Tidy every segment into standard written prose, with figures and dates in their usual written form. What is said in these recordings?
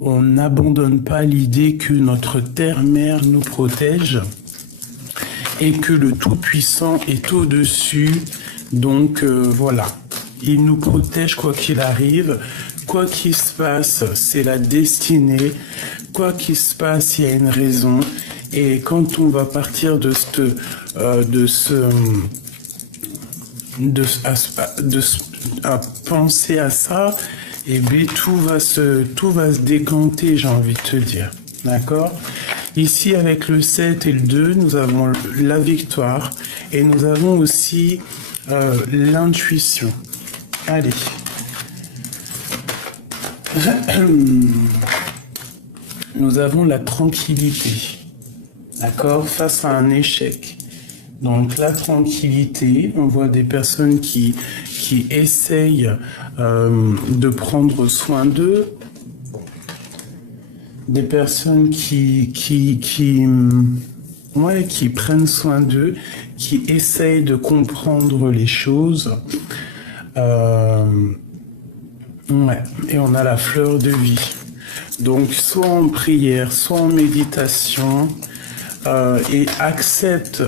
on n'abandonne pas l'idée que notre terre-mère nous protège et que le Tout-Puissant est au-dessus. Donc voilà, il nous protège quoi qu'il arrive. Quoi qu'il se passe, c'est la destinée. Quoi qu'il se passe, il y a une raison. Et quand on va partir à penser à ça, et bien tout va se décanter, j'ai envie de te dire. D'accord? Ici, avec le 7 et le 2, nous avons la victoire et nous avons aussi l'intuition. Allez. Nous avons la tranquillité, d'accord, face à un échec. Donc la tranquillité, on voit des personnes qui essayent de prendre soin d'eux, des personnes qui prennent soin d'eux, qui essayent de comprendre les choses. Et on a la fleur de vie. Donc, soit en prière, soit en méditation, et accepte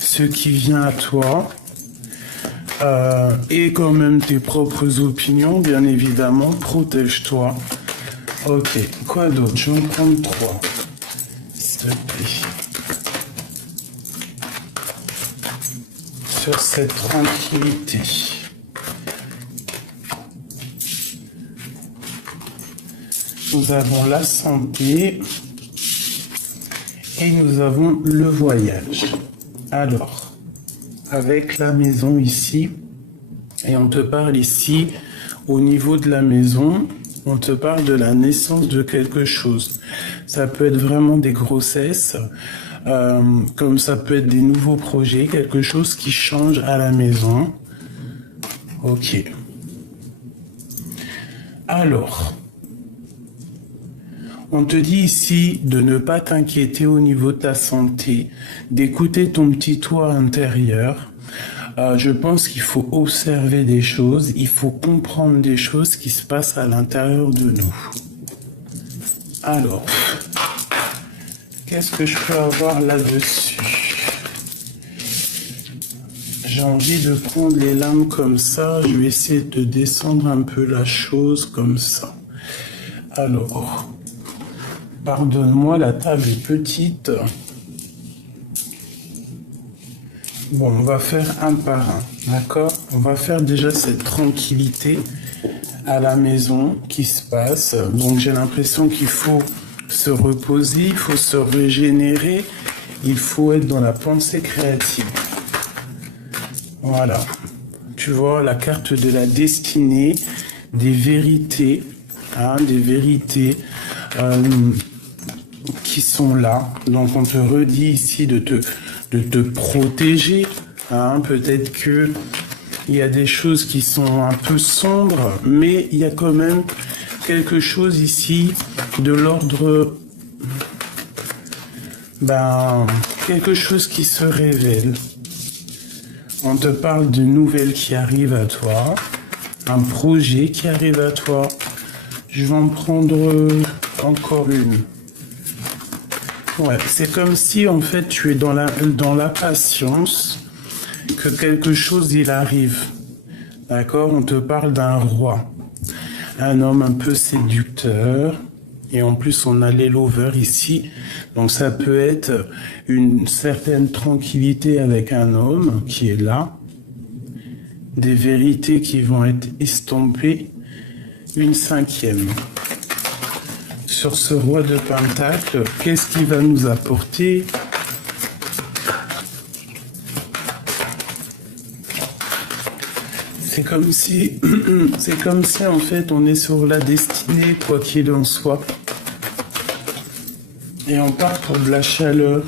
ce qui vient à toi, et quand même tes propres opinions, bien évidemment, protège-toi. Ok, quoi d'autre? Je vais en prendre 3, s'il te plaît. Sur cette tranquillité. Nous avons la santé et nous avons le voyage. Alors, avec la maison ici, et on te parle ici, au niveau de la maison, on te parle de la naissance de quelque chose. Ça peut être vraiment des grossesses, comme ça peut être des nouveaux projets, quelque chose qui change à la maison. Ok. Alors, on te dit ici de ne pas t'inquiéter au niveau de ta santé, d'écouter ton petit toi intérieur. Je pense qu'il faut observer des choses, il faut comprendre des choses qui se passent à l'intérieur de nous. Alors, qu'est-ce que je peux avoir là-dessus? J'ai envie de prendre les lames comme ça, je vais essayer de descendre un peu la chose comme ça. Alors, pardonne-moi, la table est petite. Bon, on va faire un par un, d'accord? On va faire déjà cette tranquillité à la maison qui se passe. Donc j'ai l'impression qu'il faut se reposer, il faut se régénérer, il faut être dans la pensée créative. Voilà. Tu vois la carte de la destinée, des vérités, des vérités qui sont là. Donc on te redit ici de te protéger. Peut-être que il y a des choses qui sont un peu sombres, mais il y a quand même quelque chose ici de l'ordre, quelque chose qui se révèle. On te parle d'une nouvelle qui arrive à toi, un projet qui arrive à toi. Je vais en prendre encore une. Ouais, c'est comme si en fait tu es dans la patience que quelque chose il arrive. D'accord? On te parle d'un roi, un homme un peu séducteur, et en plus on a les lovers ici, donc ça peut être une certaine tranquillité avec un homme qui est là, des vérités qui vont être estompées, une 5e. Sur ce roi de Pentacle, qu'est-ce qu'il va nous apporter? C'est comme si en fait on est sur la destinée, quoi qu'il en soit. Et on part pour de la chaleur.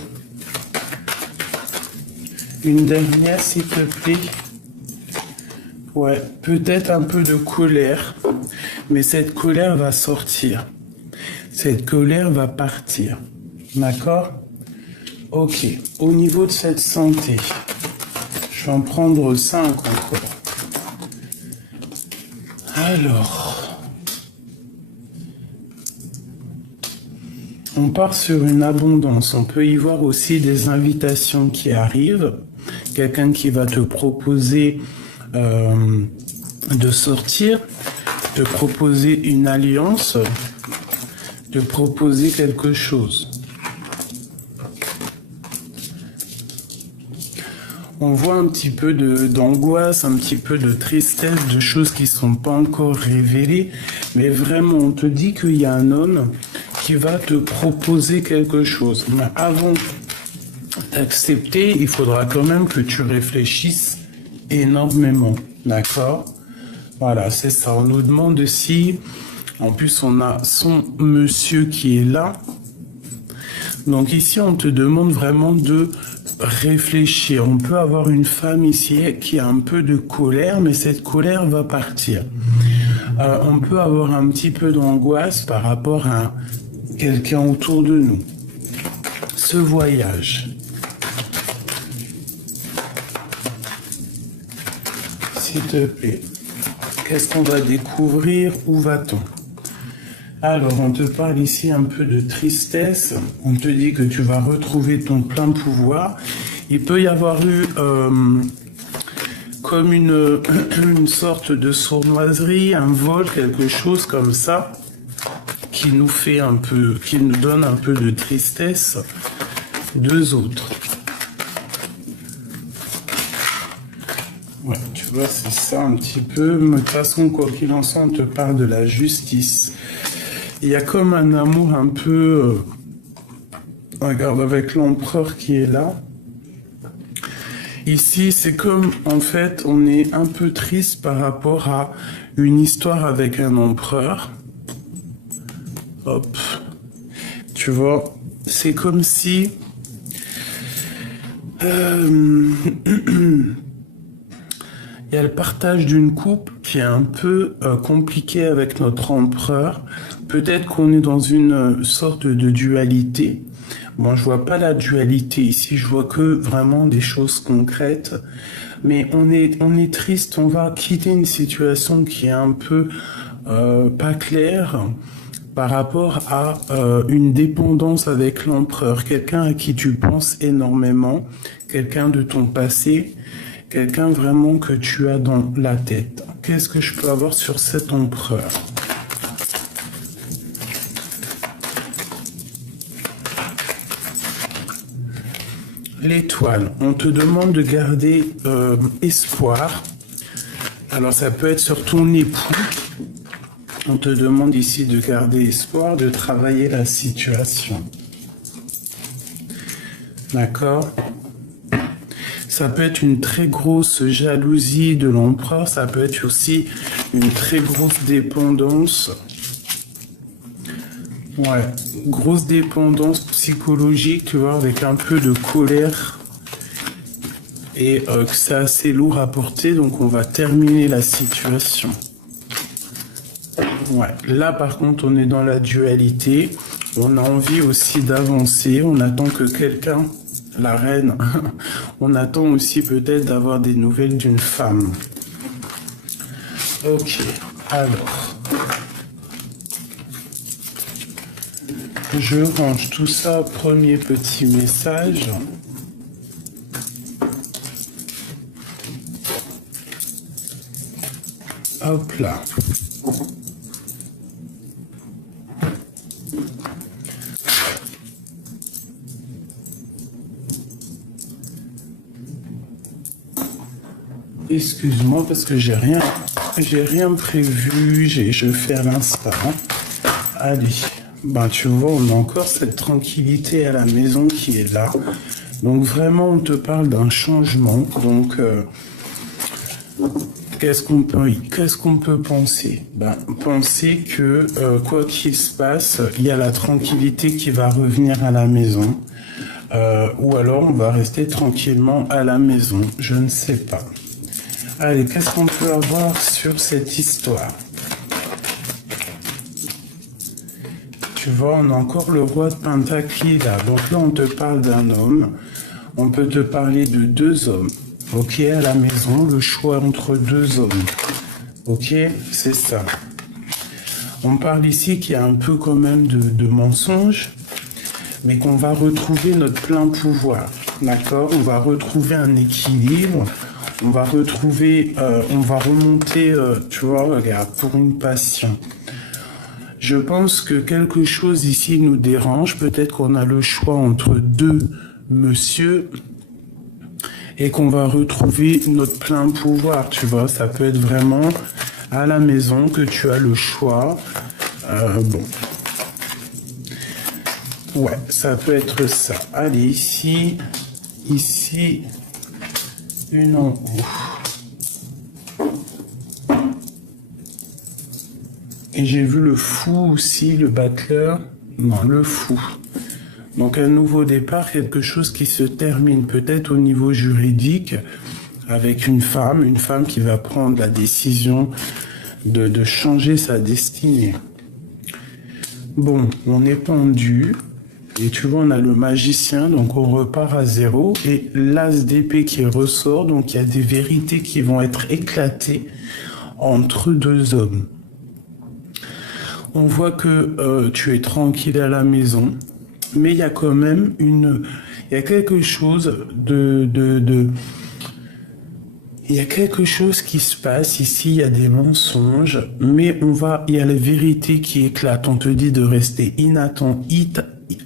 Une dernière, s'il te plaît. Ouais, peut-être un peu de colère, mais cette colère va sortir. Cette colère va partir. D'accord? Ok. Au niveau de cette santé, je vais en prendre 5 encore. Alors, On part sur une abondance. On peut y voir aussi des invitations qui arrivent. Quelqu'un qui va te proposer de sortir, te proposer une alliance, te proposer quelque chose. On voit un petit peu d'angoisse, un petit peu de tristesse, de choses qui ne sont pas encore révélées. Mais vraiment, on te dit qu'il y a un homme qui va te proposer quelque chose. Mais avant d'accepter, il faudra quand même que tu réfléchisses énormément. D'accord? Voilà, c'est ça. On nous demande si... En plus, on a son monsieur qui est là. Donc ici, on te demande vraiment de réfléchir. On peut avoir une femme ici qui a un peu de colère, mais cette colère va partir. On peut avoir un petit peu d'angoisse par rapport à quelqu'un autour de nous. Ce voyage. S'il te plaît. Qu'est-ce qu'on va découvrir? Où va-t-on? Alors, on te parle ici un peu de tristesse. On te dit que tu vas retrouver ton plein pouvoir. Il peut y avoir eu comme une sorte de sournoiserie, un vol, quelque chose comme ça, qui nous fait un peu, qui nous donne un peu de tristesse. Deux autres. Ouais, tu vois, c'est ça un petit peu. Mais de toute façon, quoi qu'il en soit, on te parle de la justice. Il y a comme un amour un peu... regarde, avec l'empereur qui est là. Ici, c'est comme, en fait, on est un peu triste par rapport à une histoire avec un empereur. Hop. Tu vois, c'est comme si... Il y a le partage d'une coupe qui est un peu compliqué avec notre empereur. Peut-être qu'on est dans une sorte de dualité. Bon, je vois pas la dualité ici, je vois que vraiment des choses concrètes. Mais on est triste, on va quitter une situation qui est un peu pas claire par rapport à une dépendance avec l'empereur. Quelqu'un à qui tu penses énormément, quelqu'un de ton passé, quelqu'un vraiment que tu as dans la tête. Qu'est-ce que je peux avoir sur cet empereur? L'étoile. On te demande de garder espoir. Alors ça peut être sur ton époux. On te demande ici de garder espoir, de travailler la situation. D'accord? Ça peut être une très grosse jalousie de l'empereur, ça peut être aussi une très grosse dépendance. Ouais, grosse dépendance psychologique, tu vois, avec un peu de colère. Et que c'est assez lourd à porter, donc on va terminer la situation. Ouais, là par contre on est dans la dualité. On a envie aussi d'avancer, on attend que quelqu'un... La reine, on attend aussi peut-être d'avoir des nouvelles d'une femme. Ok, alors. Je range tout ça, premier petit message. Hop là. Excuse-moi parce que j'ai rien prévu, je fais à l'instant. Allez, ben tu vois, on a encore cette tranquillité à la maison qui est là. Donc vraiment, on te parle d'un changement. Donc qu'est-ce qu'on peut penser? Ben penser que quoi qu'il se passe, il y a la tranquillité qui va revenir à la maison. Ou alors on va rester tranquillement à la maison, je ne sais pas. Allez, qu'est-ce qu'on peut avoir sur cette histoire? Tu vois, on a encore le roi de Pentacle là. Donc là, on te parle d'un homme. On peut te parler de deux hommes. Ok, à la maison, le choix entre deux hommes. Ok, c'est ça. On parle ici qu'il y a un peu quand même de mensonges. mais qu'on va retrouver notre plein pouvoir, d'accord? On va retrouver un équilibre, on va retrouver, on va remonter, tu vois, regarde, pour une passion. Je pense que quelque chose ici nous dérange, peut-être qu'on a le choix entre deux monsieur et qu'on va retrouver notre plein pouvoir, tu vois, ça peut être vraiment à la maison que tu as le choix. Bon. Ouais, ça peut être ça. Allez, ici, une en haut. Et j'ai vu le fou aussi, le battleur. Non, le fou. Donc un nouveau départ, quelque chose qui se termine peut-être au niveau juridique avec une femme qui va prendre la décision de changer sa destinée. Bon, on est pendu. Et tu vois, on a le magicien, donc on repart à zéro. Et l'as d'épée qui ressort, donc il y a des vérités qui vont être éclatées entre deux hommes. On voit que tu es tranquille à la maison. Mais il y a quand même il y a quelque chose il y a quelque chose qui se passe ici, il y a des mensonges, mais il y a la vérité qui éclate. On te dit de rester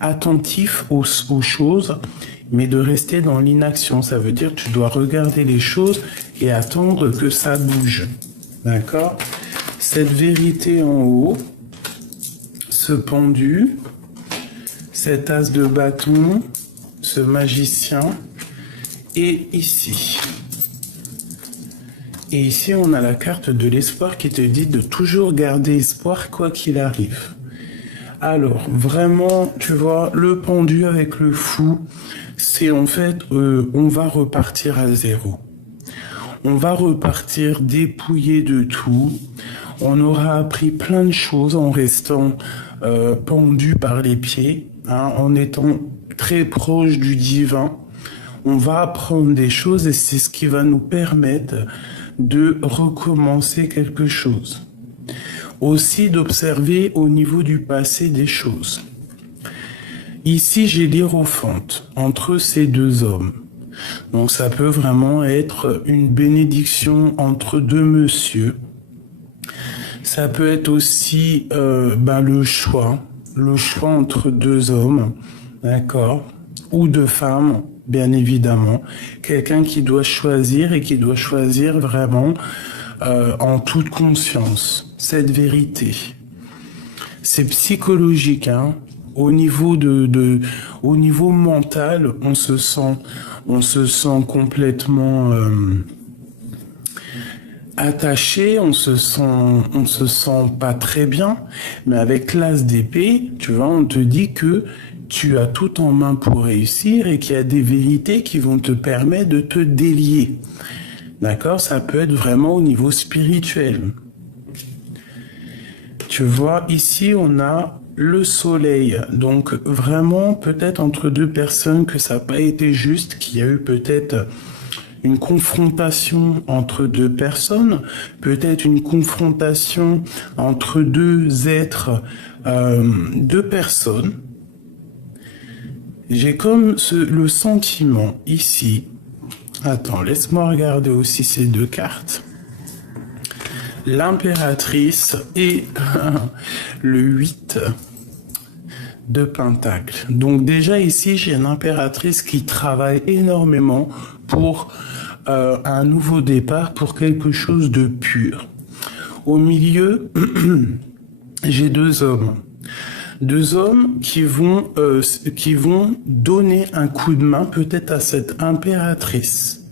attentif aux choses, mais de rester dans l'inaction. Ça veut dire que tu dois regarder les choses et attendre que ça bouge. D'accord? Cette vérité en haut, ce pendu, cet as de bâton, ce magicien, et ici. Et ici, on a la carte de l'espoir qui te dit de toujours garder espoir quoi qu'il arrive. Alors, vraiment, tu vois, le pendu avec le fou, c'est en fait, on va repartir à zéro. On va repartir dépouillé de tout. On aura appris plein de choses en restant pendu par les pieds. En étant très proche du divin, on va apprendre des choses et c'est ce qui va nous permettre de recommencer quelque chose. Aussi d'observer au niveau du passé des choses. Ici, j'ai l'hiérophante entre ces deux hommes. Donc ça peut vraiment être une bénédiction entre deux messieurs. Ça peut être aussi le choix entre deux hommes, d'accord, ou deux femmes, bien évidemment. Quelqu'un qui doit choisir et qui doit choisir vraiment en toute conscience cette vérité. C'est psychologique, hein. Au niveau au niveau mental, on se sent complètement attaché, on se sent pas très bien, mais avec l'as d'épée, tu vois, on te dit que tu as tout en main pour réussir et qu'il y a des vérités qui vont te permettre de te délier. D'accord? Ça peut être vraiment au niveau spirituel. Tu vois, ici, on a le soleil. Donc, vraiment, peut-être entre deux personnes que ça n'a pas été juste, qu'il y a eu peut-être une confrontation entre deux personnes, peut-être une confrontation entre deux êtres, deux personnes. J'ai comme le sentiment ici. Attends, laisse-moi regarder aussi ces deux cartes. L'impératrice et le 8 de Pentacles. Donc déjà ici, j'ai une impératrice qui travaille énormément pour un nouveau départ, pour quelque chose de pur. Au milieu, j'ai deux hommes. Deux hommes qui vont donner un coup de main peut-être à cette impératrice.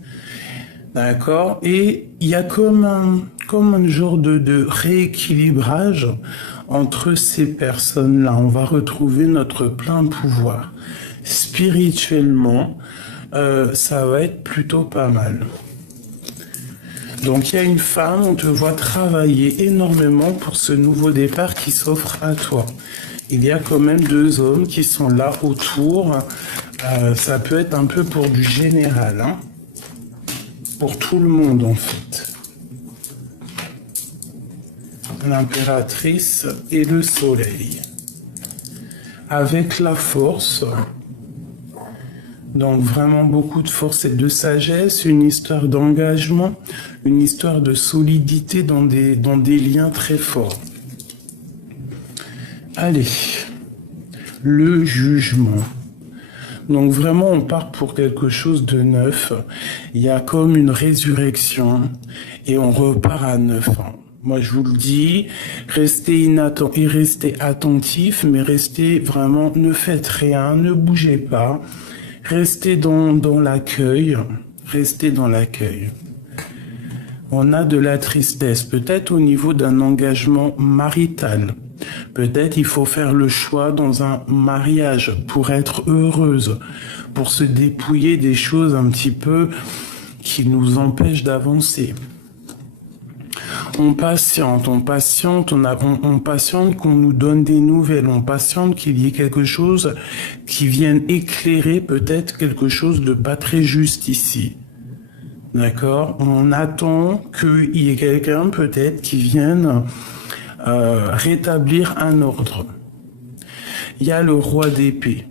D'accord? Et il y a comme un genre de rééquilibrage entre ces personnes-là. On va retrouver notre plein pouvoir. Spirituellement, ça va être plutôt pas mal. Donc il y a une femme, on te voit travailler énormément pour ce nouveau départ qui s'offre à toi. Il y a quand même deux hommes qui sont là autour. Ça peut être un peu pour du général, hein? Pour tout le monde en fait. L'impératrice et le soleil. avec la force. Donc vraiment beaucoup de force et de sagesse, une histoire d'engagement, une histoire de solidité dans des liens très forts. Allez, le jugement. Donc vraiment on part pour quelque chose de neuf. Il y a comme une résurrection et on repart à neuf. Moi je vous le dis, restez attentif, mais restez vraiment, ne faites rien, ne bougez pas. Restez dans l'accueil, restez dans l'accueil. On a de la tristesse, peut-être au niveau d'un engagement marital. Peut-être il faut faire le choix dans un mariage pour être heureuse, pour se dépouiller des choses un petit peu qui nous empêchent d'avancer. On patiente qu'on nous donne des nouvelles, on patiente qu'il y ait quelque chose qui vienne éclairer peut-être quelque chose de pas très juste ici. D'accord? On attend qu'il y ait quelqu'un peut-être qui vienne rétablir un ordre. Il y a le roi d'épée.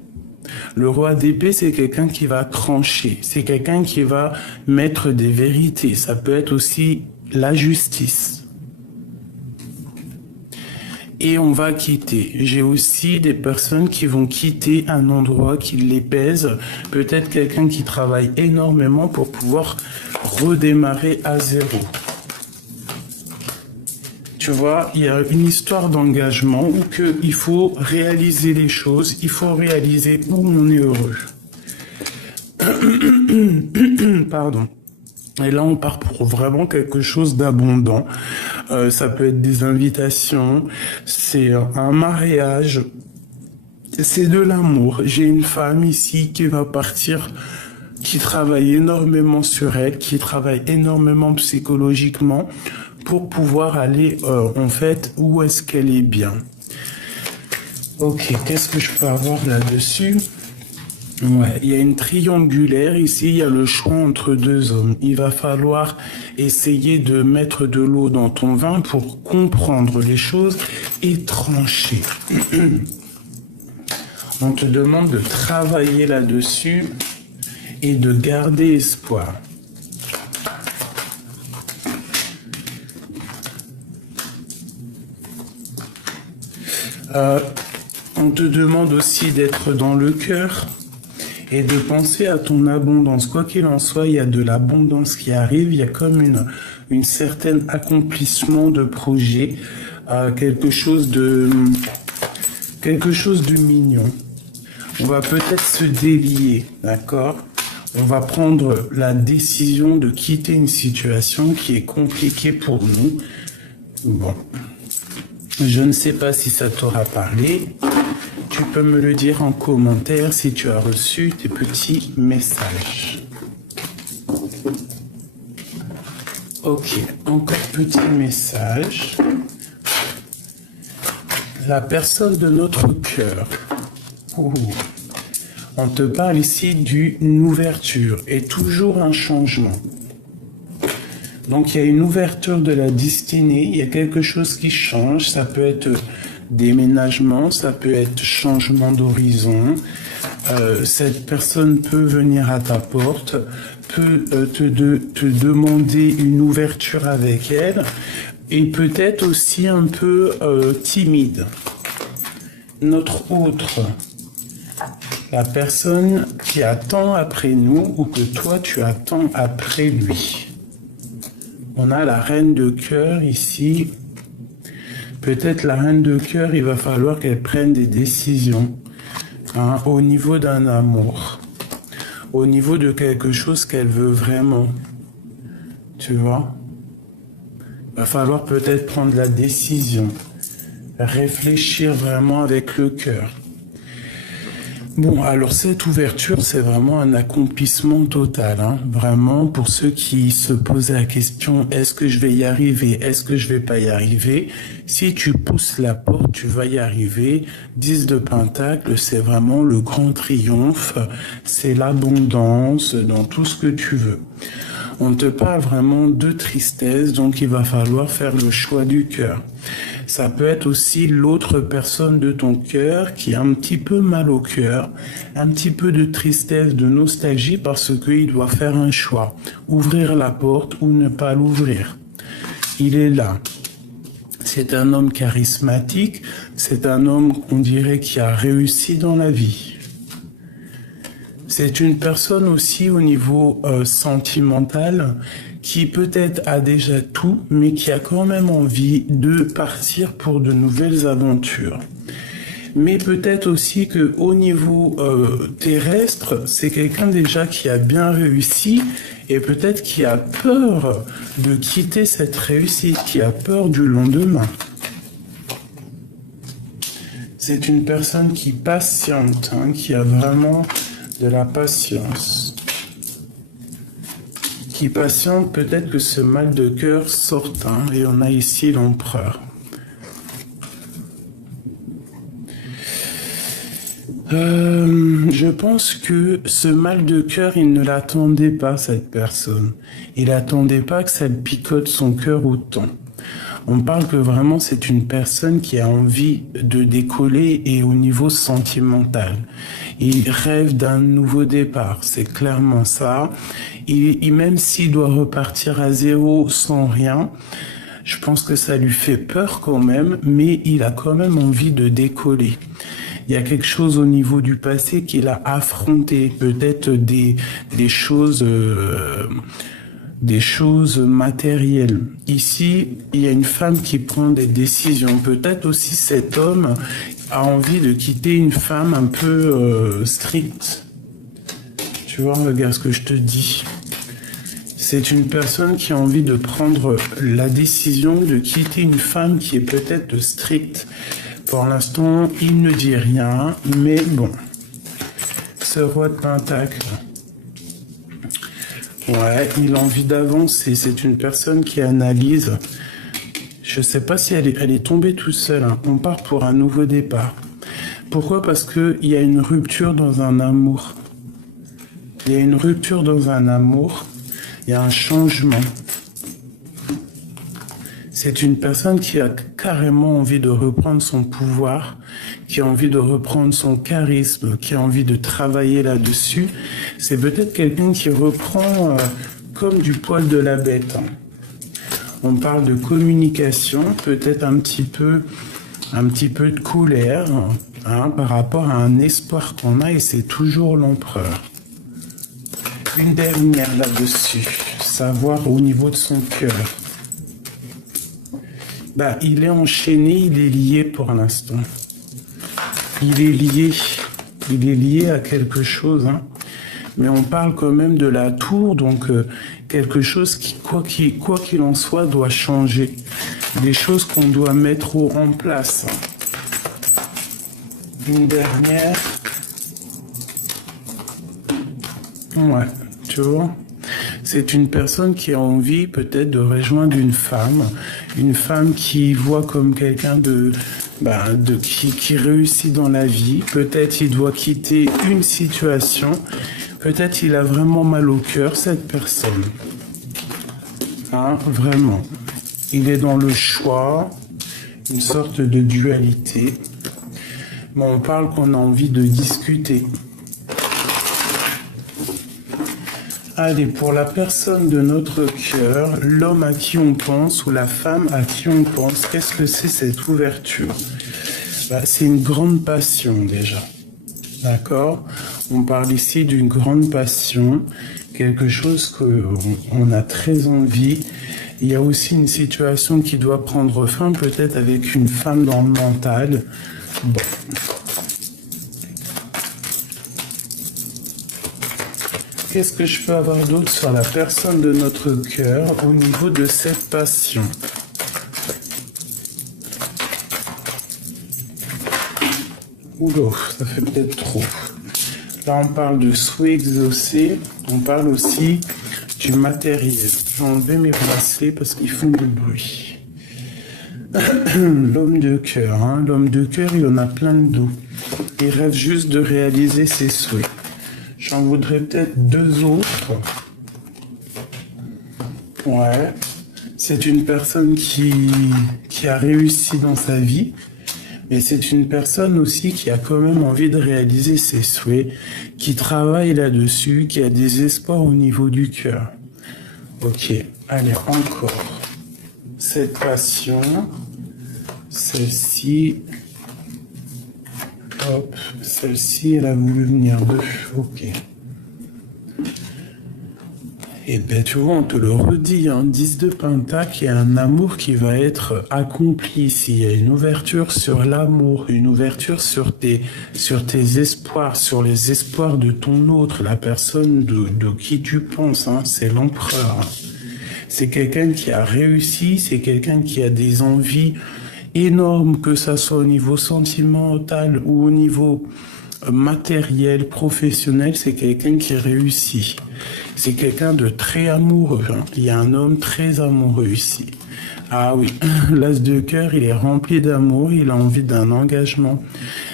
Le roi d'épée, c'est quelqu'un qui va trancher, c'est quelqu'un qui va mettre des vérités. Ça peut être aussi la justice. Et on va quitter. J'ai aussi des personnes qui vont quitter un endroit qui les pèse. Peut-être quelqu'un qui travaille énormément pour pouvoir redémarrer à zéro. Tu vois, il y a une histoire d'engagement où il faut réaliser les choses, il faut réaliser où on est heureux. Pardon. Et là, on part pour vraiment quelque chose d'abondant. Ça peut être des invitations, c'est un mariage, c'est de l'amour. J'ai une femme ici qui va partir, qui travaille énormément sur elle, qui travaille énormément psychologiquement pour pouvoir aller, en fait, où est-ce qu'elle est bien. Ok, qu'est-ce que je peux avoir là-dessus ? Ouais, il y a une triangulaire ici, il y a le choix entre deux hommes. Il va falloir essayer de mettre de l'eau dans ton vin pour comprendre les choses et trancher. On te demande de travailler là-dessus et de garder espoir. On te demande aussi d'être dans le cœur et de penser à ton abondance. Quoi qu'il en soit, il y a de l'abondance qui arrive, il y a comme une certaine accomplissement de projet, quelque chose de mignon. On va peut-être se délier, d'accord ? On va prendre la décision de quitter une situation qui est compliquée pour nous. Bon, je ne sais pas si ça t'aura parlé. Tu peux me le dire en commentaire si tu as reçu tes petits messages. Ok, encore petit message. La personne de notre cœur. Ouh. On te parle ici d'une ouverture et toujours un changement. Donc il y a une ouverture de la destinée, il y a quelque chose qui change, ça peut être déménagement, ça peut être changement d'horizon. Cette personne peut venir à ta porte, peut te demander une ouverture avec elle et peut-être aussi un peu timide. Notre autre, la personne qui attend après nous ou que toi tu attends après lui. On a la reine de cœur ici. Peut-être la reine de cœur, il va falloir qu'elle prenne des décisions au niveau d'un amour, au niveau de quelque chose qu'elle veut vraiment. Tu vois? Il va falloir peut-être prendre la décision, réfléchir vraiment avec le cœur. Bon, alors cette ouverture, c'est vraiment un accomplissement total. Vraiment, pour ceux qui se posaient la question, est-ce que je vais y arriver, est-ce que je vais pas y arriver? Si tu pousses la porte, tu vas y arriver. 10 de Pentacle, c'est vraiment le grand triomphe, c'est l'abondance dans tout ce que tu veux. On te parle vraiment de tristesse, donc il va falloir faire le choix du cœur. Ça peut être aussi l'autre personne de ton cœur qui a un petit peu mal au cœur, un petit peu de tristesse, de nostalgie parce qu'il doit faire un choix, ouvrir la porte ou ne pas l'ouvrir. Il est là. C'est un homme charismatique, c'est un homme, on dirait, qui a réussi dans la vie. C'est une personne aussi au niveau sentimental qui peut-être a déjà tout, mais qui a quand même envie de partir pour de nouvelles aventures. Mais peut-être aussi que au niveau terrestre, c'est quelqu'un déjà qui a bien réussi et peut-être qui a peur de quitter cette réussite, qui a peur du lendemain. C'est une personne qui patiente, hein, qui a vraiment de la patience. Qui patiente, peut-être que ce mal de cœur sorte, hein, et on a ici l'empereur. Je pense que ce mal de cœur, il ne l'attendait pas, cette personne. Il n'attendait pas que ça picote son cœur autant. On parle que vraiment c'est une personne qui a envie de décoller et au niveau sentimental. Il rêve d'un nouveau départ, c'est clairement ça. Même s'il doit repartir à zéro sans rien, je pense que ça lui fait peur quand même, mais il a quand même envie de décoller. Il y a quelque chose au niveau du passé qu'il a affronté, peut-être des choses matérielles. Ici, il y a une femme qui prend des décisions. Peut-être aussi cet homme a envie de quitter une femme un peu stricte. Tu vois, regarde ce que je te dis. C'est une personne qui a envie de prendre la décision de quitter une femme qui est peut-être stricte. Pour l'instant, il ne dit rien, mais bon. Ce roi de Pentacle. Ouais, il a envie d'avancer. C'est une personne qui analyse. Je ne sais pas si elle est tombée tout seule. Hein. On part pour un nouveau départ. Pourquoi? Parce qu'il y a une rupture dans un amour. Il y a une rupture dans un amour. Il y a un changement. C'est une personne qui a carrément envie de reprendre son pouvoir, qui a envie de reprendre son charisme, qui a envie de travailler là-dessus. C'est peut-être quelqu'un qui reprend comme du poil de la bête. On parle de communication, peut-être un petit peu de colère hein, par rapport à un espoir qu'on a et c'est toujours l'empereur. Une dernière là-dessus, savoir au niveau de son cœur. Bah, il est enchaîné, il est lié pour l'instant. Il est lié à quelque chose, hein. Mais on parle quand même de la tour, donc quelque chose qui, quoi qu'il en soit, doit changer. Des choses qu'on doit mettre en place. Une dernière. Ouais, tu vois. C'est une personne qui a envie peut-être de rejoindre une femme qui voit comme quelqu'un qui réussit dans la vie. Peut-être il doit quitter une situation. Peut-être il a vraiment mal au cœur, cette personne. Hein, vraiment. Il est dans le choix, une sorte de dualité. Mais on parle qu'on a envie de discuter. Allez, pour la personne de notre cœur, l'homme à qui on pense ou la femme à qui on pense, qu'est-ce que c'est cette ouverture? C'est une grande passion déjà. D'accord? On parle ici d'une grande passion, quelque chose qu'on a très envie. Il y a aussi une situation qui doit prendre fin, peut-être avec une femme dans le mental. Bon. Qu'est-ce que je peux avoir d'autre sur la personne de notre cœur au niveau de cette passion? Oula, ça fait peut-être trop. Là, on parle de souhait exaucé. On parle aussi du matériel. Je vais enlever mes bracelets parce qu'ils font du bruit. L'homme de cœur. Hein. L'homme de cœur, il en a plein le dos. Il rêve juste de réaliser ses souhaits. J'en voudrais peut-être deux autres. Ouais. C'est une personne qui a réussi dans sa vie, mais c'est une personne aussi qui a quand même envie de réaliser ses souhaits, qui travaille là-dessus, qui a des espoirs au niveau du cœur. Ok, allez, encore. Cette passion, celle-ci, hop, celle-ci, elle a voulu venir de... Ok. Et ben tu vois, on te le redit, 10 de Pentacle, il y a un amour qui va être accompli ici. Il y a une ouverture sur l'amour, une ouverture sur tes espoirs, sur les espoirs de ton autre, la personne de qui tu penses, c'est l'empereur. C'est quelqu'un qui a réussi, c'est quelqu'un qui a des envies énormes, que ça soit au niveau sentimental ou au niveau matériel, professionnel, c'est quelqu'un qui réussit. C'est quelqu'un de très amoureux. Il y a un homme très amoureux ici. Ah oui, l'as de cœur, il est rempli d'amour, il a envie d'un engagement.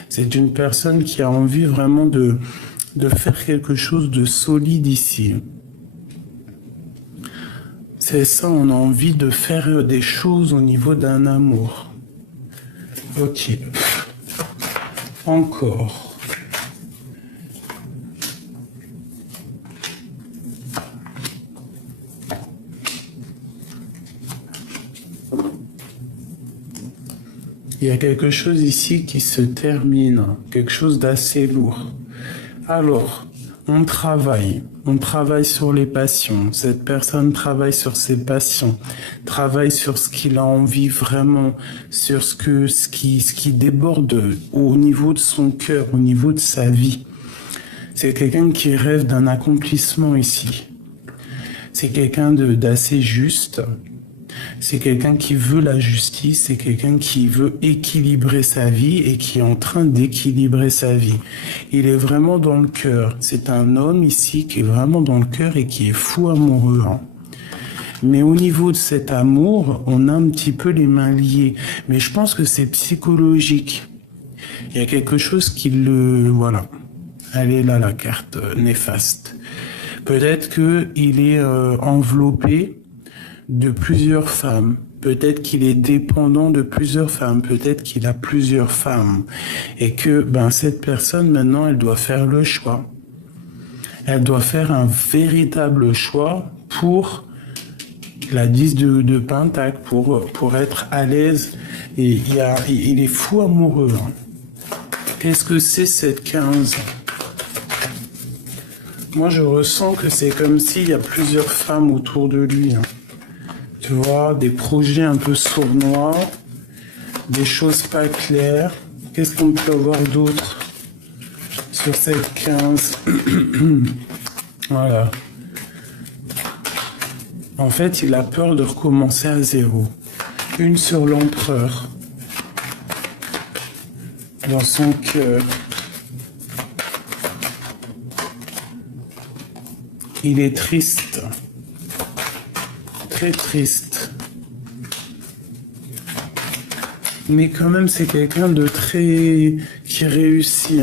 C'est une personne qui a envie vraiment de faire quelque chose de solide ici. C'est ça, on a envie de faire des choses au niveau d'un amour. Ok. Encore. Il y a quelque chose ici qui se termine, quelque chose d'assez lourd. Alors, on travaille sur les passions. Cette personne travaille sur ses passions, travaille sur ce qu'il a envie vraiment, sur ce qui déborde au niveau de son cœur, au niveau de sa vie. C'est quelqu'un qui rêve d'un accomplissement ici. C'est quelqu'un d'assez juste. C'est quelqu'un qui veut la justice, c'est quelqu'un qui veut équilibrer sa vie et qui est en train d'équilibrer sa vie. Il est vraiment dans le cœur. C'est un homme ici qui est vraiment dans le cœur et qui est fou amoureux. Mais au niveau de cet amour, on a un petit peu les mains liées. Mais je pense que c'est psychologique. Il y a quelque chose qui le... Voilà. Elle est là, la carte néfaste. Peut-être qu'il est enveloppé de plusieurs femmes. Peut-être qu'il est dépendant de plusieurs femmes. Peut-être qu'il a plusieurs femmes. Et que cette personne, maintenant, elle doit faire le choix. Elle doit faire un véritable choix pour la 10 de Pentacle, pour être à l'aise. Et il est fou amoureux. Qu'est-ce que c'est cette 15 ? Moi, je ressens que c'est comme s'il y a plusieurs femmes autour de lui. Tu vois, des projets un peu sournois, des choses pas claires. Qu'est-ce qu'on peut avoir d'autre sur cette 15 ? Voilà. En fait, il a peur de recommencer à zéro. Une sur l'empereur. Dans son cœur. Il est triste. Très triste. Mais quand même, c'est quelqu'un de très... qui réussit.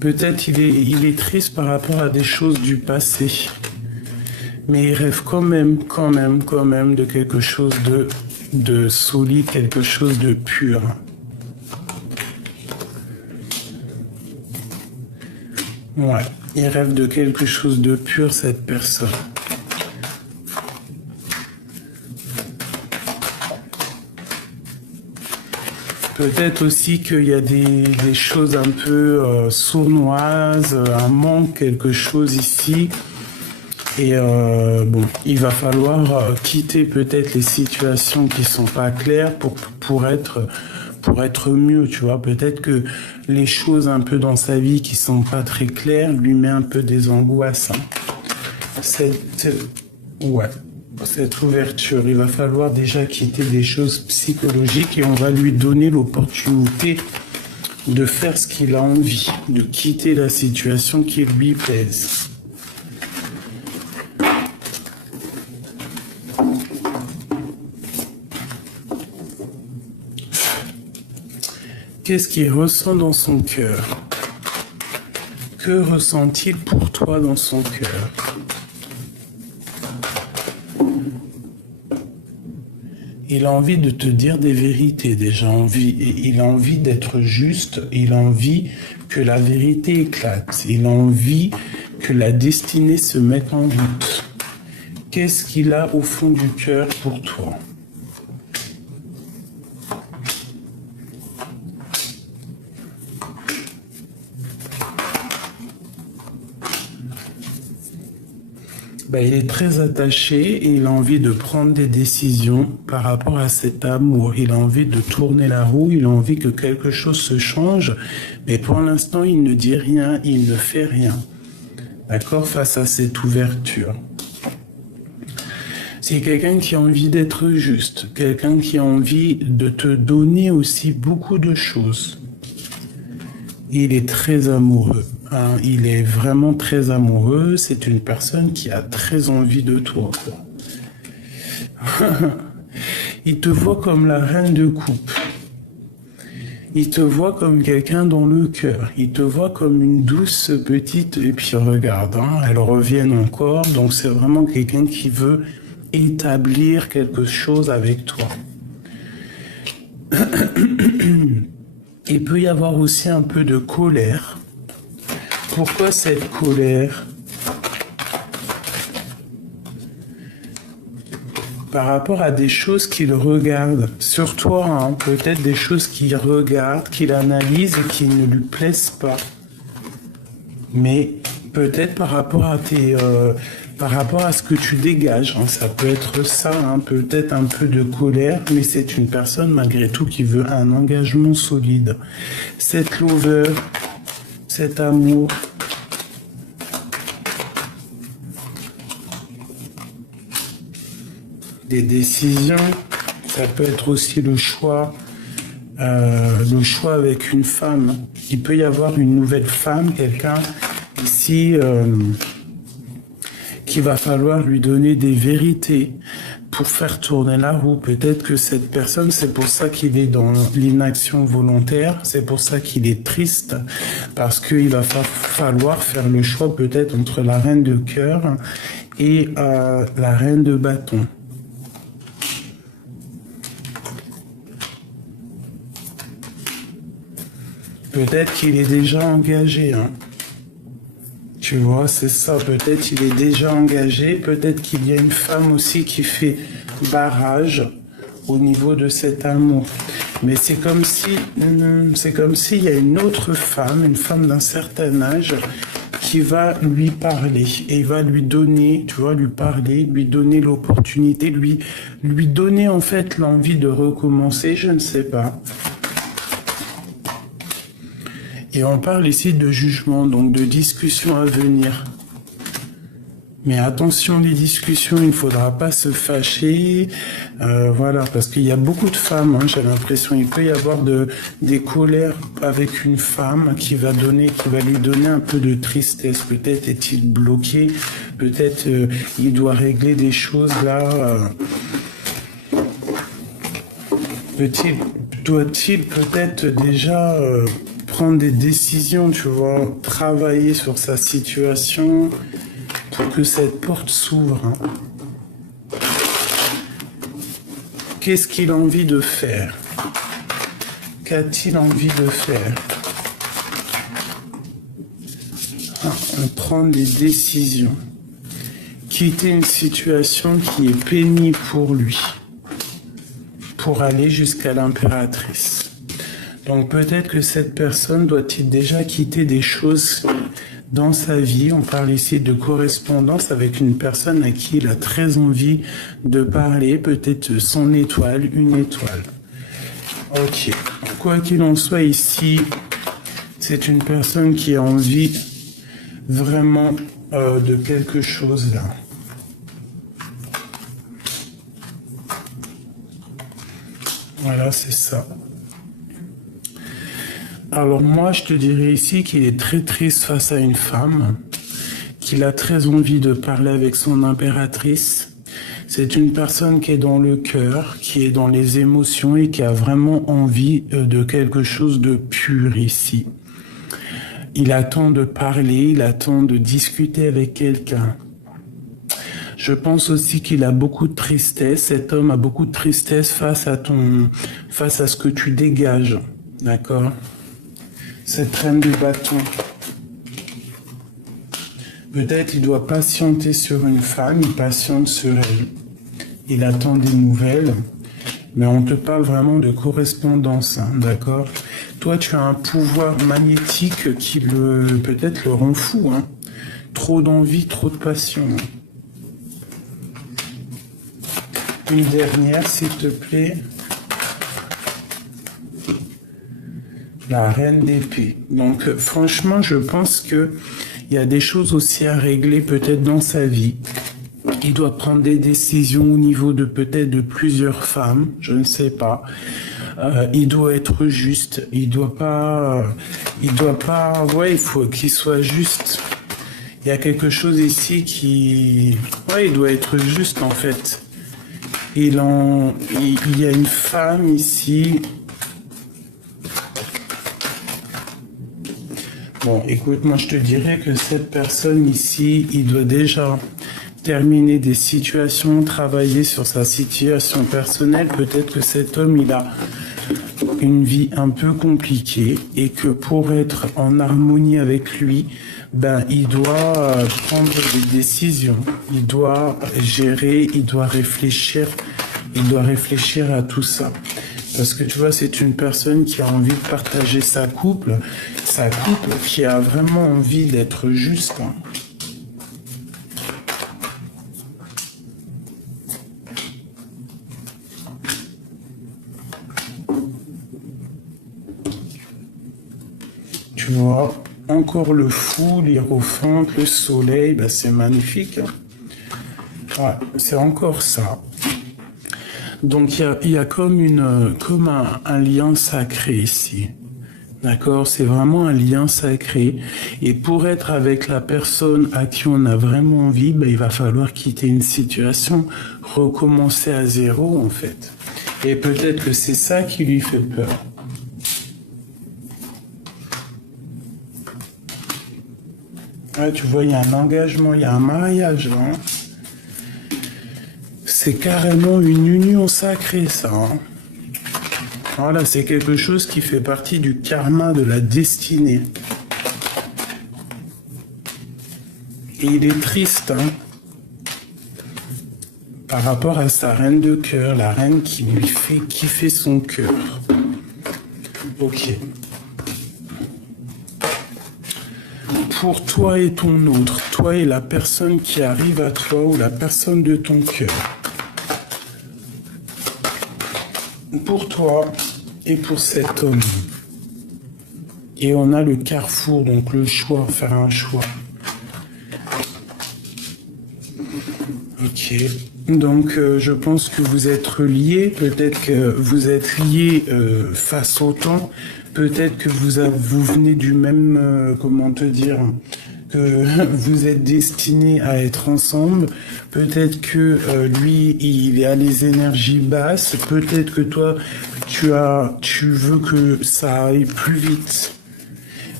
Peut-être il est triste par rapport à des choses du passé. Mais il rêve quand même de quelque chose de solide, quelque chose de pur. Ouais, il rêve de quelque chose de pur, cette personne. Peut-être aussi qu'il y a des choses un peu sournoises, un manque, quelque chose ici. Et il va falloir quitter peut-être les situations qui sont pas claires pour être mieux, tu vois. Peut-être que les choses un peu dans sa vie qui sont pas très claires lui met un peu des angoisses. Cette ouverture, il va falloir déjà quitter des choses psychologiques et on va lui donner l'opportunité de faire ce qu'il a envie, de quitter la situation qui lui plaise. Qu'est-ce qu'il ressent dans son cœur? Que ressent-il pour toi dans son cœur? Il a envie de te dire des vérités déjà. Il a envie d'être juste. Il a envie que la vérité éclate. Il a envie que la destinée se mette en route. Qu'est-ce qu'il a au fond du cœur pour toi? Il est très attaché et il a envie de prendre des décisions par rapport à cet amour. Il a envie de tourner la roue, il a envie que quelque chose se change, mais pour l'instant, il ne dit rien, il ne fait rien. D'accord? Face à cette ouverture. C'est quelqu'un qui a envie d'être juste, quelqu'un qui a envie de te donner aussi beaucoup de choses. Il est très amoureux. Il est vraiment très amoureux. C'est une personne qui a très envie de toi. Il te voit comme la reine de coupe. Il te voit comme quelqu'un dans le cœur. Il te voit comme une douce petite... Et puis regarde, elles reviennent encore. Donc c'est vraiment quelqu'un qui veut établir quelque chose avec toi. Il peut y avoir aussi un peu de colère. Pourquoi cette colère? Par rapport à des choses qu'il regarde sur toi, peut-être des choses qu'il regarde, qu'il analyse et qui ne lui plaisent pas. Mais peut-être par rapport à par rapport à ce que tu dégages, ça peut être ça, peut-être un peu de colère, mais c'est une personne malgré tout qui veut un engagement solide. Cette lover, cet amour, des décisions, ça peut être aussi le choix avec une femme. Il peut y avoir une nouvelle femme, quelqu'un ici qu'il va falloir lui donner des vérités pour faire tourner la roue. Peut-être que cette personne, c'est pour ça qu'il est dans l'inaction volontaire, c'est pour ça qu'il est triste, parce qu'il va falloir faire le choix peut-être entre la reine de cœur et la reine de bâton. Peut-être qu'il est déjà engagé, Tu vois, c'est ça. Peut-être qu'il est déjà engagé. Peut-être qu'il y a une femme aussi qui fait barrage au niveau de cet amour. Mais c'est comme s'il y a une autre femme, une femme d'un certain âge, qui va lui parler et va lui donner, tu vois, lui parler, lui donner l'opportunité, lui donner en fait l'envie de recommencer, je ne sais pas. Et on parle ici de jugement, donc de discussions à venir. Mais attention, les discussions, il ne faudra pas se fâcher. Voilà, parce qu'il y a beaucoup de femmes, j'ai l'impression. Il peut y avoir des colères avec une femme qui va lui donner un peu de tristesse. Peut-être est-il bloqué, peut-être il doit régler des choses là. Doit-il peut-être déjà... prendre des décisions, tu vois, travailler sur sa situation pour que cette porte s'ouvre. Qu'est-ce qu'il a envie de faire? Qu'a-t-il envie de faire? On prend des décisions. Quitter une situation qui est pénible pour lui, pour aller jusqu'à l'impératrice. Donc peut-être que cette personne doit-il déjà quitter des choses dans sa vie. On parle ici de correspondance avec une personne à qui il a très envie de parler, peut-être son étoile, une étoile. Ok. Quoi qu'il en soit ici, c'est une personne qui a envie vraiment de quelque chose là. Voilà, c'est ça. Alors moi, je te dirais ici qu'il est très triste face à une femme, qu'il a très envie de parler avec son impératrice. C'est une personne qui est dans le cœur, qui est dans les émotions et qui a vraiment envie de quelque chose de pur ici. Il attend de parler, il attend de discuter avec quelqu'un. Je pense aussi qu'il a beaucoup de tristesse. Cet homme a beaucoup de tristesse face à ce que tu dégages. D'accord? Cette reine de bâton. Peut-être il doit patienter sur une femme, il patiente sur elle. Il attend des nouvelles. Mais on te parle vraiment de correspondance, hein, d'accord? Toi, tu as un pouvoir magnétique qui peut-être le rend fou, hein. Trop d'envie, trop de passion. Une dernière, s'il te plaît. La reine d'épée. Donc, franchement, je pense que il y a des choses aussi à régler peut-être dans sa vie. Il doit prendre des décisions au niveau de peut-être de plusieurs femmes, je ne sais pas. Il doit être juste. Il doit pas. Ouais, il faut qu'il soit juste. Il y a quelque chose ici qui. Ouais, il doit être juste en fait. Il y a une femme ici. Bon, écoute, moi je te dirais que cette personne ici, il doit déjà terminer des situations, travailler sur sa situation personnelle. Peut-être que cet homme, il a une vie un peu compliquée et que pour être en harmonie avec lui, ben, il doit prendre des décisions, il doit gérer, il doit réfléchir à tout ça. Parce que tu vois, c'est une personne qui a envie de partager sa couple qui a vraiment envie d'être juste. Hein. Tu vois, encore le fou, l'hiérophante, le soleil, ben c'est magnifique. Hein. Ouais, c'est encore ça. Donc il y a comme un lien sacré ici. D'accord? C'est vraiment un lien sacré. Et pour être avec la personne à qui on a vraiment envie, ben, il va falloir quitter une situation, recommencer à zéro en fait. Et peut-être que c'est ça qui lui fait peur. Ah, tu vois, il y a un engagement, il y a un mariage là. Hein. C'est carrément une union sacrée, ça. Hein. Voilà, c'est quelque chose qui fait partie du karma de la destinée. Et il est triste, hein, par rapport à sa reine de cœur, la reine qui lui fait kiffer son cœur. Ok. Pour toi et ton autre, toi et la personne qui arrive à toi ou la personne de ton cœur. Pour toi et pour cet homme. Et on a le carrefour, donc le choix, faire un choix. Ok. Donc je pense que vous êtes liés, peut-être que vous êtes liés face au temps, peut-être que vous venez du même, comment te dire, que vous êtes destinés à être ensemble, peut-être que lui, il a les énergies basses, peut-être que toi, tu veux que ça aille plus vite.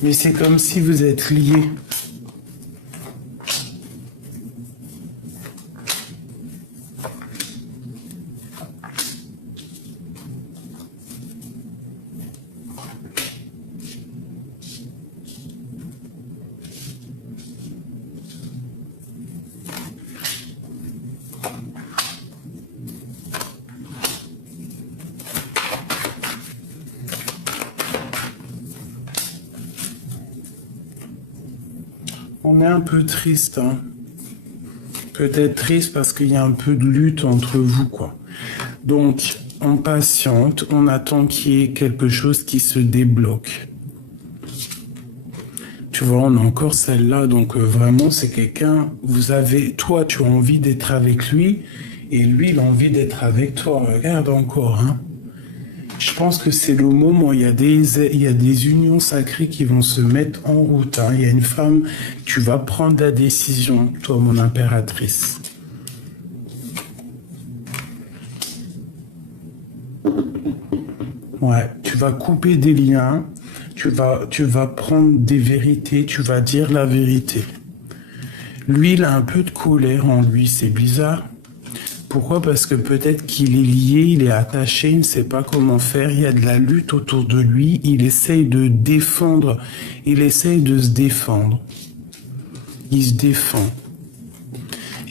Mais c'est comme si vous êtes liés. On est un peu triste, hein. Peut-être triste parce qu'il y a un peu de lutte entre vous, quoi. Donc, on patiente, on attend qu'il y ait quelque chose qui se débloque. Tu vois, on a encore celle-là, donc vraiment, c'est quelqu'un, toi, tu as envie d'être avec lui, et lui, il a envie d'être avec toi. Regarde encore, hein. Je pense que c'est le moment, il y a des unions sacrées qui vont se mettre en route. Hein. Il y a une femme, tu vas prendre la décision, toi, mon impératrice. Ouais, tu vas couper des liens, tu vas prendre des vérités, tu vas dire la vérité. Lui, il a un peu de colère en lui, c'est bizarre. Pourquoi? Parce que peut-être qu'il est lié, il est attaché, il ne sait pas comment faire, il y a de la lutte autour de lui, il essaye de défendre, il essaye de se défendre. Il se défend.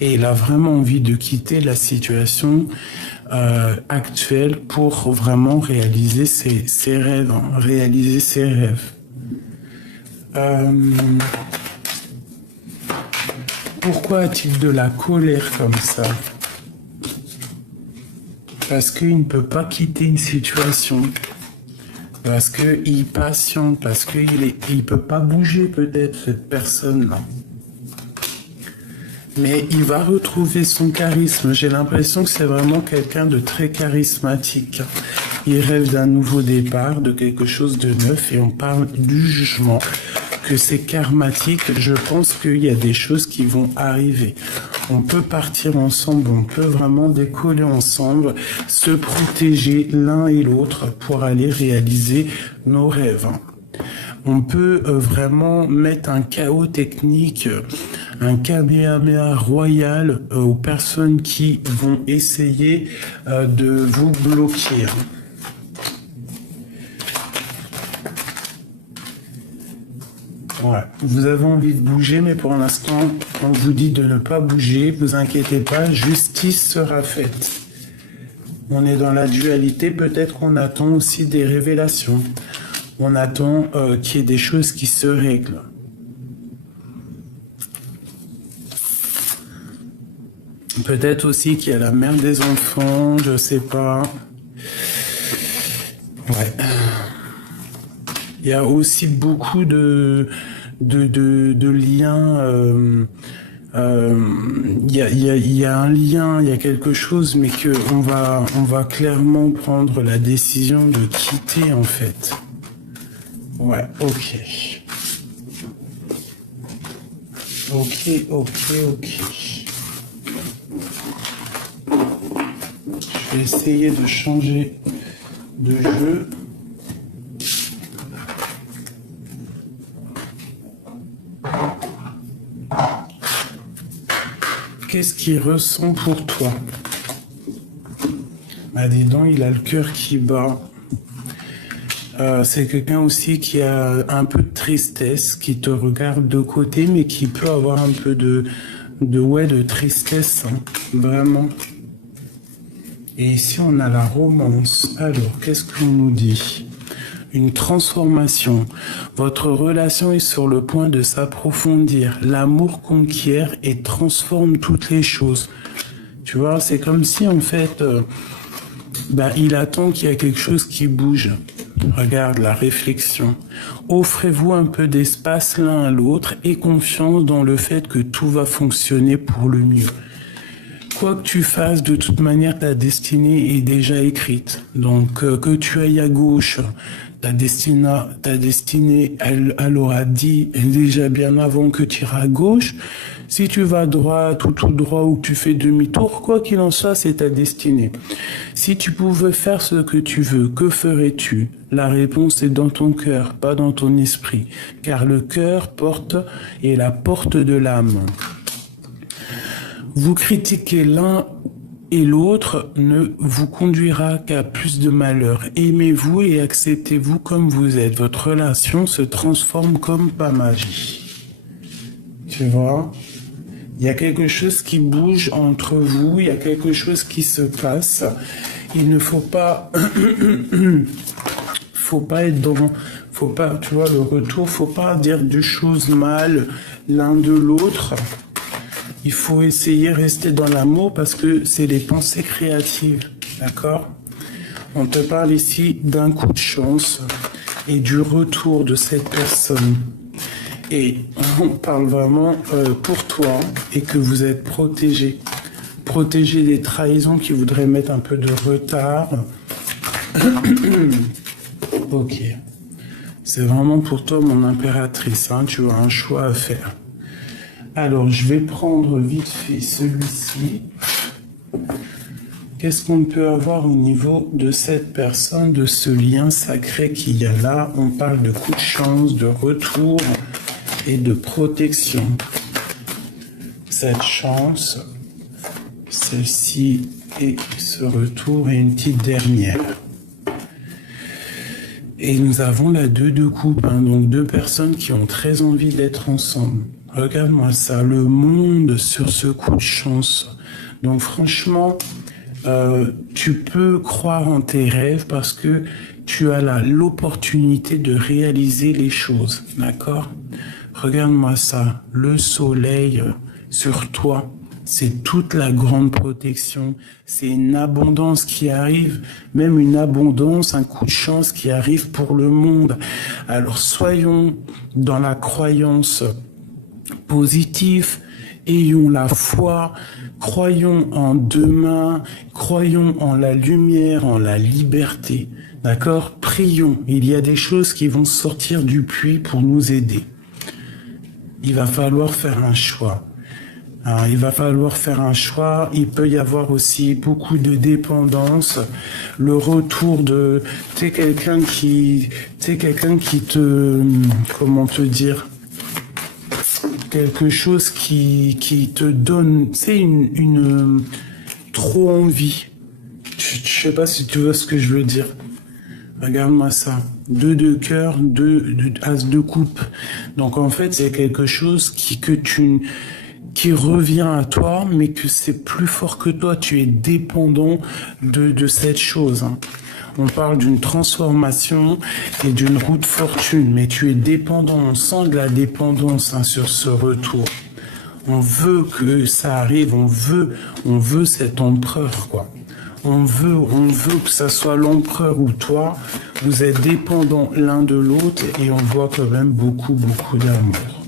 Et il a vraiment envie de quitter la situation actuelle pour vraiment réaliser ses rêves, hein, réaliser ses rêves. Pourquoi a-t-il de la colère comme ça? Parce qu'il ne peut pas quitter une situation. Parce qu'il patiente, parce qu'il ne peut pas bouger peut-être, cette personne-là. Mais il va retrouver son charisme. J'ai l'impression que c'est vraiment quelqu'un de très charismatique. Il rêve d'un nouveau départ, de quelque chose de neuf, et on parle du jugement, que c'est karmatique. Je pense qu'il y a des choses qui vont arriver. On peut partir ensemble, on peut vraiment décoller ensemble, se protéger l'un et l'autre pour aller réaliser nos rêves. On peut vraiment mettre un chaos technique, un kamehameha royal aux personnes qui vont essayer de vous bloquer. Ouais. Vous avez envie de bouger, mais pour l'instant, on vous dit de ne pas bouger. Vous inquiétez pas, justice sera faite. On est dans la dualité, peut-être qu'on attend aussi des révélations. On attend qu'il y ait des choses qui se règlent. Peut-être aussi qu'il y a la mère des enfants, je sais pas. Ouais. Il y a aussi beaucoup de liens. Il y a un lien, il y a quelque chose, mais que on va clairement prendre la décision de quitter en fait. Ouais, ok. Ok. Je vais essayer de changer de jeu. Qu'est-ce qu'il ressent pour toi? Bah dis donc, il a le cœur qui bat. C'est quelqu'un aussi qui a un peu de tristesse, qui te regarde de côté, mais qui peut avoir un peu de tristesse, hein, vraiment. Et ici, on a la romance. Alors, qu'est-ce qu'on nous dit? Une transformation. Votre relation est sur le point de s'approfondir. L'amour conquiert et transforme toutes les choses. Tu vois, c'est comme si, en fait, il attend qu'il y a quelque chose qui bouge. Regarde la réflexion. Offrez-vous un peu d'espace l'un à l'autre et confiance dans le fait que tout va fonctionner pour le mieux. Quoi que tu fasses, de toute manière, ta destinée est déjà écrite. Donc, que tu ailles à gauche, ta destinée, elle aura dit déjà bien avant que tu iras à gauche. Si tu vas à droite ou tout droit ou que tu fais demi-tour, quoi qu'il en soit, c'est ta destinée. Si tu pouvais faire ce que tu veux, que ferais-tu? La réponse est dans ton cœur, pas dans ton esprit. Car le cœur est la porte de l'âme. Vous critiquez l'un et l'autre ne vous conduira qu'à plus de malheur. Aimez-vous et acceptez-vous comme vous êtes. Votre relation se transforme comme par magie. Tu vois? Il y a quelque chose qui bouge entre vous, il y a quelque chose qui se passe. Il ne faut pas, tu vois, le retour, faut pas dire des choses mal l'un de l'autre. Il faut essayer de rester dans l'amour parce que c'est des pensées créatives, d'accord? On te parle ici d'un coup de chance et du retour de cette personne. Et on parle vraiment pour toi et que vous êtes protégé. Protégé des trahisons qui voudraient mettre un peu de retard. Ok. C'est vraiment pour toi, mon impératrice. Hein, tu as un choix à faire. Alors, je vais prendre vite fait celui-ci. Qu'est-ce qu'on peut avoir au niveau de cette personne, de ce lien sacré qu'il y a là? On parle de coup de chance, de retour et de protection. cette chance, celle-ci et ce retour et une petite dernière. Et nous avons la 2 de coupe, hein, donc 2 personnes qui ont très envie d'être ensemble. Regarde-moi ça, le monde sur ce coup de chance. Donc franchement, tu peux croire en tes rêves parce que tu as l'opportunité de réaliser les choses, d'accord? Regarde-moi ça, le soleil sur toi. C'est toute la grande protection. C'est une abondance qui arrive, même une abondance, un coup de chance qui arrive pour le monde. Alors soyons dans la croyance positive, ayons la foi, croyons en demain, croyons en la lumière, en la liberté. D'accord? Prions. Il y a des choses qui vont sortir du puits pour nous aider. Il va falloir faire un choix. Alors, il va falloir faire un choix. Il peut y avoir aussi beaucoup de dépendance. Le retour de, tu sais, quelqu'un qui te, comment te dire, quelque chose qui te donne, c'est une trop envie. Je sais pas si tu vois ce que je veux dire. Regarde-moi ça. 2 de cœur, 2 as de coupe. Donc en fait, c'est quelque chose qui revient à toi, mais que c'est plus fort que toi. Tu es dépendant de cette chose. Hein. On parle d'une transformation et d'une roue de fortune, mais tu es dépendant. On sent de la dépendance sur ce retour. On veut que ça arrive. On veut cet empereur, quoi. On veut que ça soit l'empereur ou toi. Vous êtes dépendants l'un de l'autre et on voit quand même beaucoup d'amour.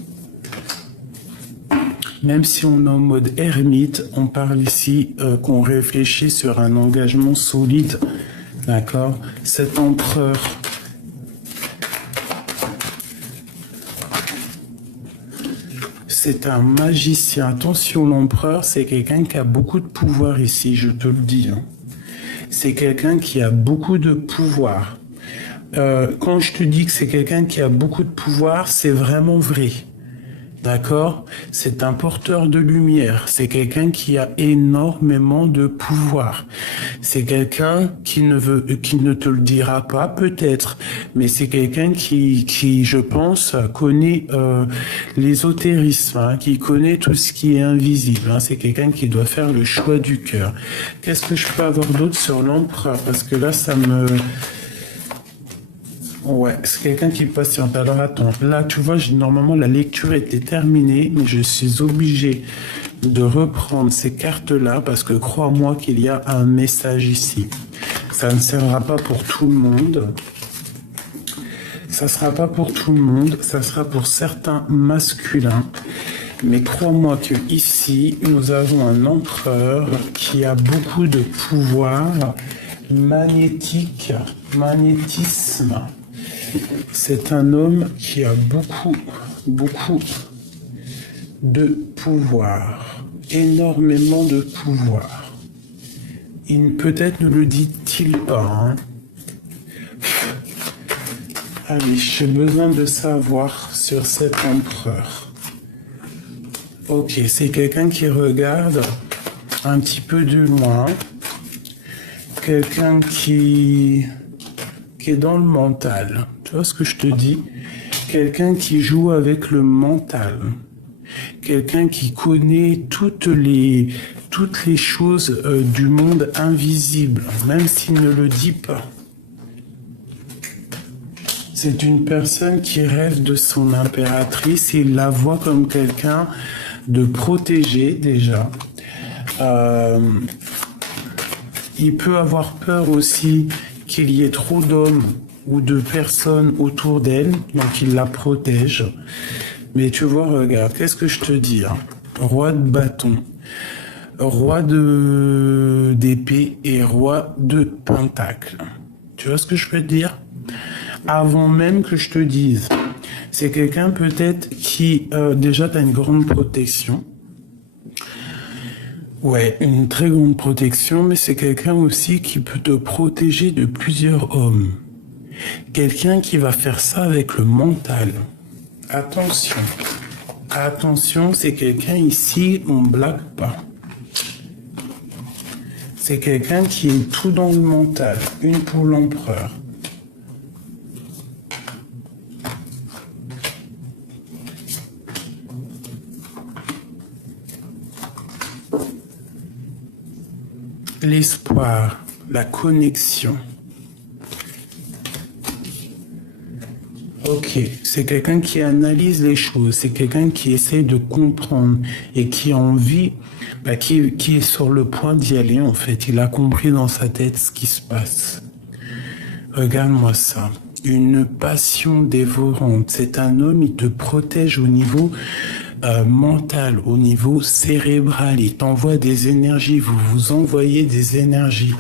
Même si on est en mode ermite, on parle ici qu'on réfléchit sur un engagement solide. D'accord? Cet empereur, c'est un magicien. Attention, l'empereur, c'est quelqu'un qui a beaucoup de pouvoir ici, je te le dis. Hein. C'est quelqu'un qui a beaucoup de pouvoir. Quand je te dis que c'est quelqu'un qui a beaucoup de pouvoir, c'est vraiment vrai. D'accord? C'est un porteur de lumière. C'est quelqu'un qui a énormément de pouvoir. C'est quelqu'un qui ne te le dira pas, peut-être, mais c'est quelqu'un qui, je pense, connaît l'ésotérisme, hein, qui connaît tout ce qui est invisible. Hein. C'est quelqu'un qui doit faire le choix du cœur. Qu'est-ce que je peux avoir d'autre sur l'empereur? Parce que là, ça me... Ouais, c'est quelqu'un qui patiente. Alors attends, là tu vois, normalement la lecture était terminée, mais je suis obligé de reprendre ces cartes-là parce que crois-moi qu'il y a un message ici. Ça ne sera pas pour tout le monde. Ça sera pas pour tout le monde, ça sera pour certains masculins. Mais crois-moi que ici, nous avons un empereur qui a beaucoup de pouvoir magnétique, magnétisme. C'est un homme qui a beaucoup de pouvoir, énormément de pouvoir. Peut-être ne le dit-il pas. Hein. Allez, j'ai besoin de savoir sur cet empereur. Ok, c'est quelqu'un qui regarde un petit peu de loin. Quelqu'un qui est dans le mental. Tu vois ce que je te dis? Quelqu'un qui joue avec le mental. Quelqu'un qui connaît toutes les choses du monde invisible, même s'il ne le dit pas. C'est une personne qui rêve de son impératrice et il la voit comme quelqu'un de protégé déjà. Il peut avoir peur aussi qu'il y ait trop d'hommes ou de personnes autour d'elle, donc il la protège. Mais tu vois, regarde, qu'est-ce que je te dis? Hein? Roi de bâton, roi d'épée et roi de pentacle. Tu vois ce que je peux te dire? Avant même que je te dise, c'est quelqu'un peut-être qui, déjà, t'as une grande protection. Ouais, une très grande protection, mais c'est quelqu'un aussi qui peut te protéger de plusieurs hommes. Quelqu'un qui va faire ça avec le mental. Attention. Attention, c'est quelqu'un ici, on blague pas. C'est quelqu'un qui est tout dans le mental. Une pour l'empereur. L'espoir, la connexion. Ok, c'est quelqu'un qui analyse les choses, c'est quelqu'un qui essaie de comprendre et qui a envie, qui est sur le point d'y aller en fait. Il a compris dans sa tête ce qui se passe. Regarde-moi ça. Une passion dévorante. C'est un homme, il te protège au niveau mental, au niveau cérébral. Il t'envoie des énergies, vous vous envoyez des énergies.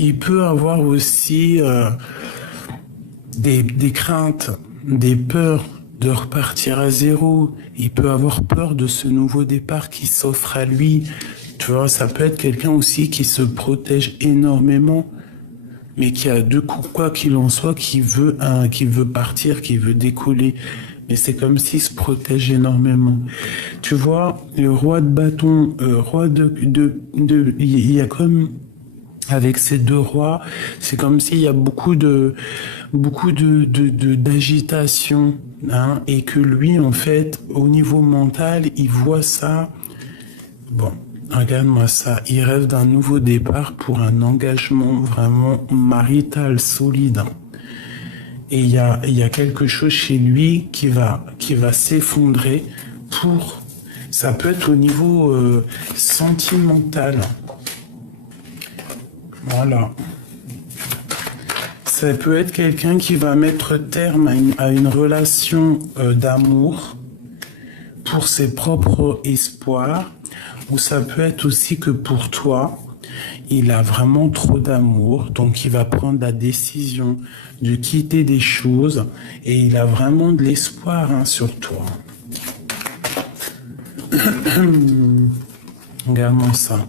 Il peut avoir aussi des craintes, des peurs de repartir à zéro. Il peut avoir peur de ce nouveau départ qui s'offre à lui. Tu vois, ça peut être quelqu'un aussi qui se protège énormément, mais qui a deux coups, quoi qu'il en soit, qui veut partir, qui veut décoller. Mais c'est comme s'il se protège énormément. Tu vois, le roi de bâton, il y a comme, avec ces deux rois, c'est comme s'il y a beaucoup d'agitation, hein, et que lui, en fait, au niveau mental, il voit ça. Bon. Regarde-moi ça, il rêve d'un nouveau départ pour un engagement vraiment marital, solide. Et il y a quelque chose chez lui qui va s'effondrer pour... Ça peut être au niveau sentimental. Voilà. Ça peut être quelqu'un qui va mettre terme à une relation d'amour pour ses propres espoirs. Ou ça peut être aussi que pour toi, il a vraiment trop d'amour, donc il va prendre la décision de quitter des choses et il a vraiment de l'espoir, hein, sur toi. Regarde-moi ça.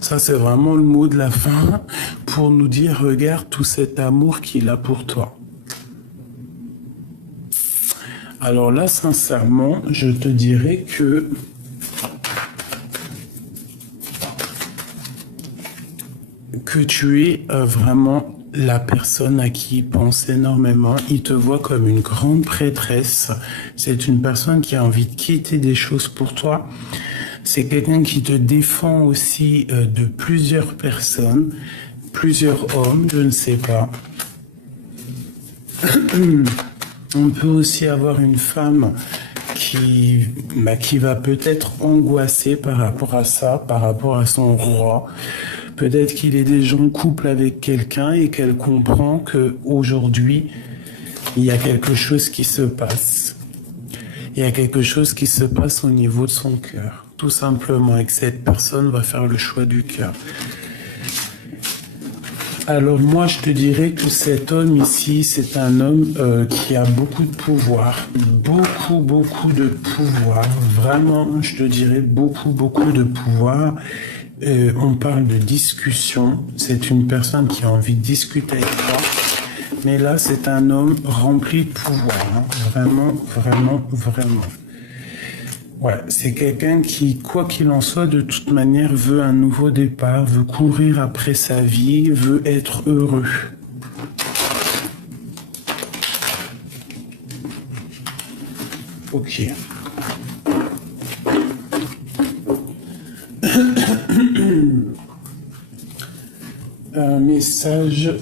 Ça, c'est vraiment le mot de la fin pour nous dire, regarde tout cet amour qu'il a pour toi. Alors là, sincèrement, je te dirais que tu es vraiment la personne à qui il pense énormément. Il te voit comme une grande prêtresse. C'est une personne qui a envie de quitter des choses pour toi. C'est quelqu'un qui te défend aussi de plusieurs personnes, plusieurs hommes, je ne sais pas. On peut aussi avoir une femme qui va peut-être angoisser par rapport à ça, par rapport à son roi. Peut-être qu'il est déjà en couple avec quelqu'un et qu'elle comprend qu'aujourd'hui, il y a quelque chose qui se passe. Il y a quelque chose qui se passe au niveau de son cœur. Tout simplement, et que cette personne va faire le choix du cœur. Alors moi, je te dirais que cet homme ici, c'est un homme qui a beaucoup de pouvoir. Beaucoup de pouvoir. Vraiment, je te dirais beaucoup de pouvoir. On parle de discussion. C'est une personne qui a envie de discuter avec toi. Mais là, c'est un homme rempli de pouvoir. Hein. Vraiment. Ouais, c'est quelqu'un qui, quoi qu'il en soit, de toute manière, veut un nouveau départ, veut courir après sa vie, veut être heureux. Ok. Un message,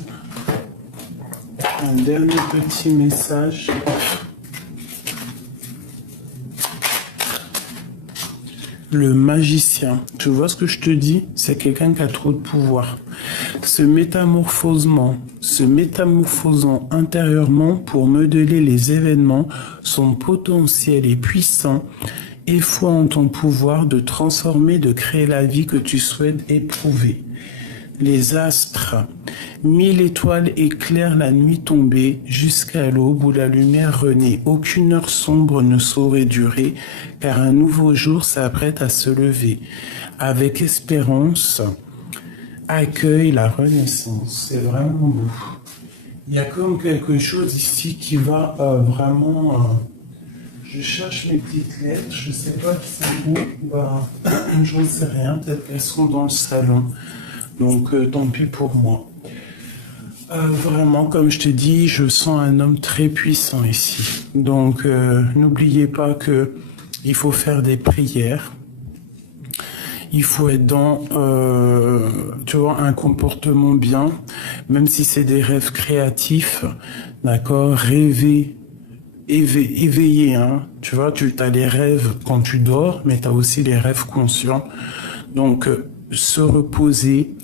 un dernier petit message. Le magicien, tu vois ce que je te dis? C'est quelqu'un qui a trop de pouvoir. Se métamorphosant intérieurement pour modeler les événements, son potentiel est puissant et foi en ton pouvoir de transformer, de créer la vie que tu souhaites éprouver. Les astres, 1000 étoiles éclairent la nuit tombée jusqu'à l'aube où la lumière renaît. Aucune heure sombre ne saurait durer, car un nouveau jour s'apprête à se lever. Avec espérance, accueille la renaissance. C'est vraiment beau. Il y a comme quelque chose ici qui va vraiment... je cherche mes petites lettres, je sais pas qui c'est où, bah, j'en sais rien, peut-être qu'elles sont dans le salon. Donc tant pis pour moi. Vraiment, comme je t'ai dit, je sens un homme très puissant ici. Donc n'oubliez pas que il faut faire des prières. Il faut être dans, tu vois, un comportement bien, même si c'est des rêves créatifs, d'accord, rêver, éveiller, hein. Tu vois, tu as les rêves quand tu dors, mais tu as aussi les rêves conscients. Donc, se reposer,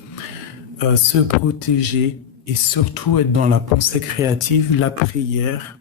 se protéger et surtout être dans la pensée créative, la prière